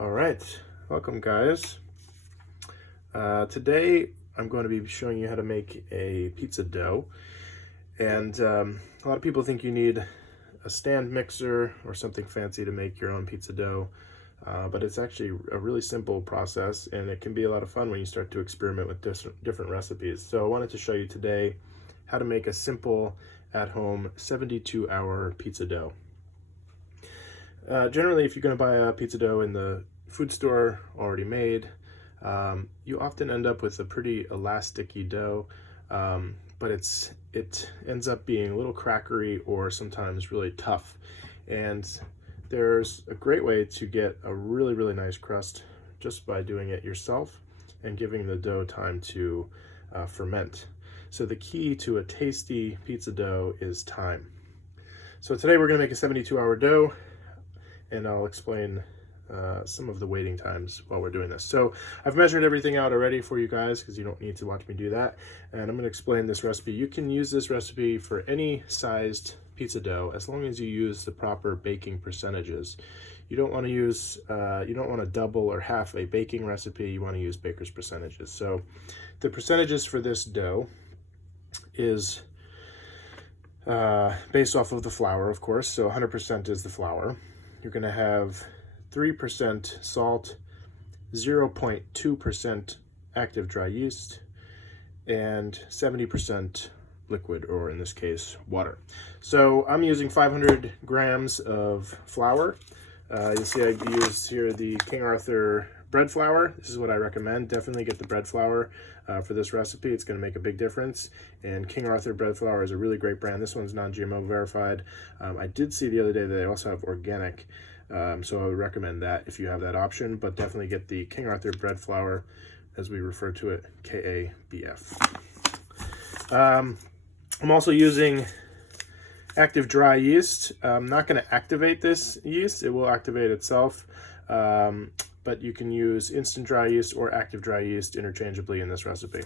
All right, welcome guys. Today I'm going to be showing you how to make a pizza dough. And a lot of people think you need a stand mixer or something fancy to make your own pizza dough. But it's actually a really simple process, and it can be a lot of fun when you start to experiment with different recipes. So I wanted to show you today how to make a simple at-home 72-hour pizza dough. Generally, if you're going to buy a pizza dough in the food store already made, you often end up with a pretty elasticy dough, but it ends up being a little crackery or sometimes really tough. And there's a great way to get a really nice crust just by doing it yourself and giving the dough time to ferment. So the key to a tasty pizza dough is time. So today we're going to make a 72-hour dough, and I'll explain some of the waiting times while we're doing this. So I've measured everything out already for you guys because you don't need to watch me do that. And I'm going to explain this recipe. You can use this recipe for any sized pizza dough as long as you use the proper baking percentages. You don't want to use, you don't want to double or half a baking recipe. You want to use baker's percentages. So the percentages for this dough is based off of the flour, of course. So 100% is the flour. You're going to have 3% salt, 0.2% active dry yeast, and 70% liquid, or in this case, water. So I'm using 500 grams of flour. You'll see I used here the King Arthur bread flour. This is what I recommend. Definitely get the bread flour for this recipe. It's going to make a big difference. And King Arthur bread flour is a really great brand. This one's non-GMO verified. I did see the other day that they also have organic. So I would recommend that if you have that option, but definitely get the King Arthur bread flour, as we refer to it, KABF. I'm also using active dry yeast. I'm not going to activate this yeast. It will activate itself, but you can use instant dry yeast or active dry yeast interchangeably in this recipe.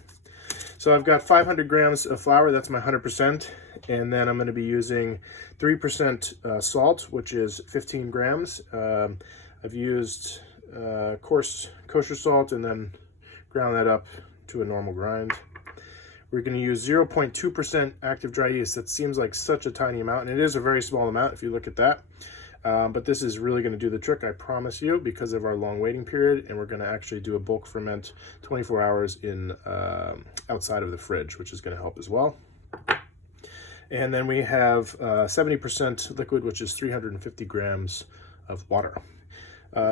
So I've got 500 grams of flour, that's my 100%, and then I'm going to be using 3% salt, which is 15 grams. I've used coarse kosher salt and then ground that up to a normal grind. We're going to use 0.2% active dry yeast. That seems like such a tiny amount, and it is a very small amount if you look at that. But this is really going to do the trick, I promise you, because of our long waiting period, and we're going to actually do a bulk ferment 24 hours in outside of the fridge, which is going to help as well. And then we have 70% liquid, which is 350 grams of water.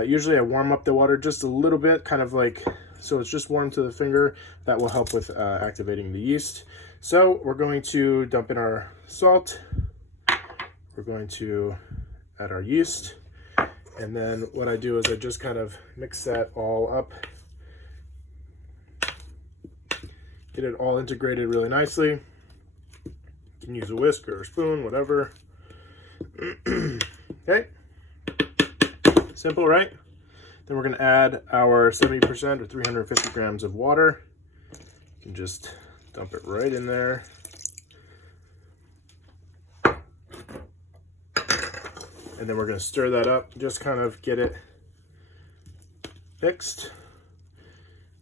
Usually I warm up the water just a little bit, kind of like, so it's just warm to the finger. That will help with activating the yeast. So we're going to dump in our salt. We're going to add our yeast, and then what I do is I just kind of mix that all up, get it all integrated really nicely. You can use a whisk or a spoon, whatever. Okay, simple, right? Then we're going to add our 70% or 350 grams of water. You can just dump it right in there. And then we're going to stir that up, just kind of get it mixed.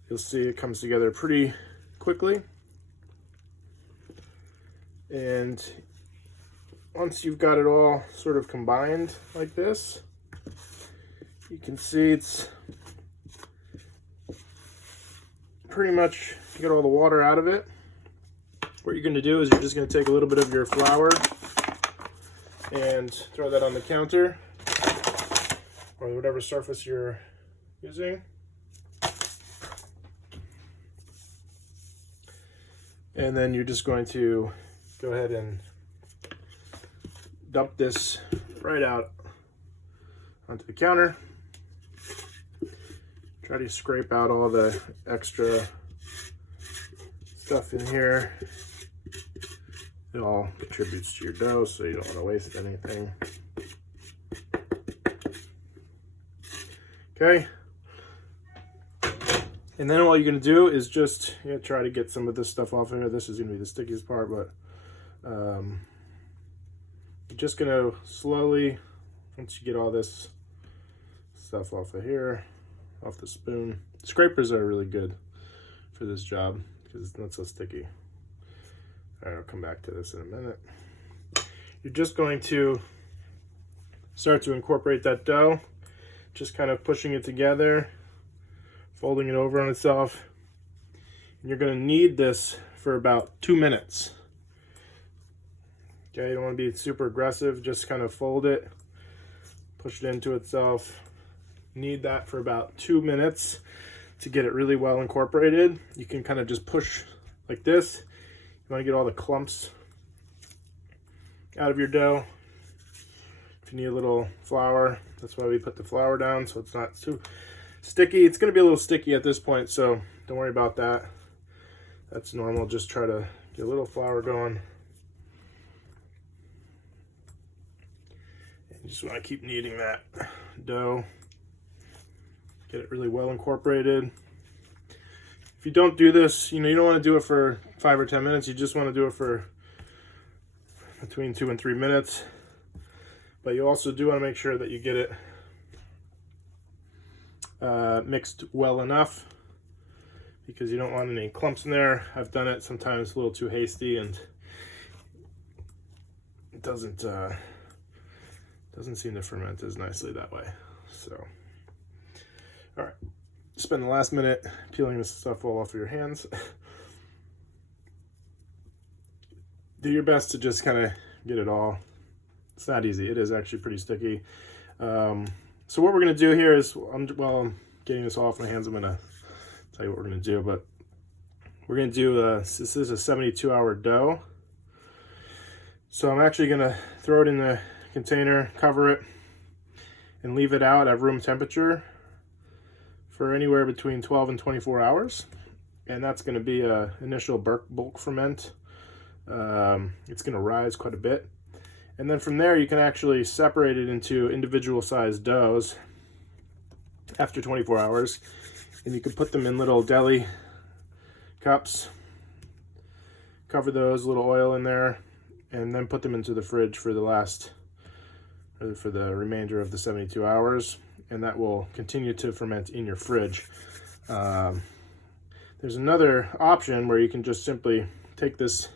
You'll see it comes together pretty quickly. And once you've got it all sort of combined like this, you can see it's pretty much get all the water out of it. What you're going to do is you're just going to take a little bit of your flour and throw that on the counter or whatever surface you're using. And then you're just going to go ahead and dump this right out onto the counter. Try to scrape out all the extra stuff in here. It all contributes to your dough, so you don't want to waste anything. Okay. And then all you're going to do is just try to get some of this stuff off of here. This is going to be the stickiest part, but you're just going to slowly, once you get all this stuff off of here, off the spoon. Scrapers are really good for this job because it's not so sticky. All right, I'll come back to this in a minute. You're just going to start to incorporate that dough, just kind of pushing it together, folding it over on itself. And you're going to knead this for about 2 minutes. Okay, you don't want to be super aggressive, just kind of fold it, push it into itself, knead that for about 2 minutes to get it really well incorporated. You can kind of just push like this. You want to get all the clumps out of your dough. If you need a little flour, that's why we put the flour down so it's not too sticky. It's going to be a little sticky at this point, so don't worry about that. That's normal. Just try to get a little flour going. And you just want to keep kneading that dough. Get it really well incorporated. If you don't do this, you don't want to do it for 5 or 10 minutes. You just want to do it for between 2 and 3 minutes. But you also do want to make sure that you get it mixed well enough, because you don't want any clumps in there. I've done it sometimes a little too hasty, and it doesn't seem to ferment as nicely that way. So, all right, spend the last minute peeling this stuff all off of your hands. Do your best to just kind of get it all. It's not easy. It is actually pretty sticky. So what we're going to do here is, while I'm getting this all off my hands, I'm going to tell you what we're going to do. But we're going to do, this is a 72-hour dough. So I'm actually going to throw it in the container, cover it, and leave it out at room temperature for anywhere between 12 and 24 hours. And that's going to be an initial bulk ferment. It's going to rise quite a bit. And then from there, you can actually separate it into individual sized doughs after 24 hours. And you can put them in little deli cups, cover those, a little oil in there, and then put them into the fridge for the remainder of the 72 hours. And that will continue to ferment in your fridge. There's another option where you can just simply take this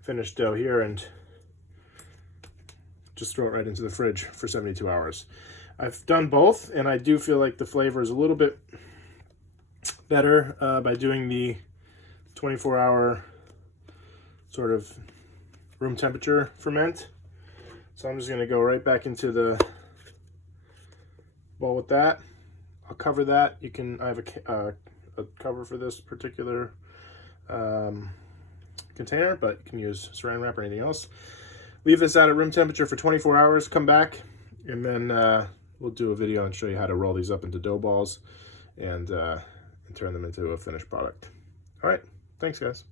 finished dough here and just throw it right into the fridge for 72 hours. I've done both, and I do feel like the flavor is a little bit better by doing the 24-hour sort of room temperature ferment. So I'm just going to go right back into the bowl with that. I'll cover that. I have a cover for this particular container, but you can use saran wrap or anything else. Leave this out at room temperature for 24 hours, come back, and then we'll do a video and show you how to roll these up into dough balls and turn them into a finished product. All right, thanks guys.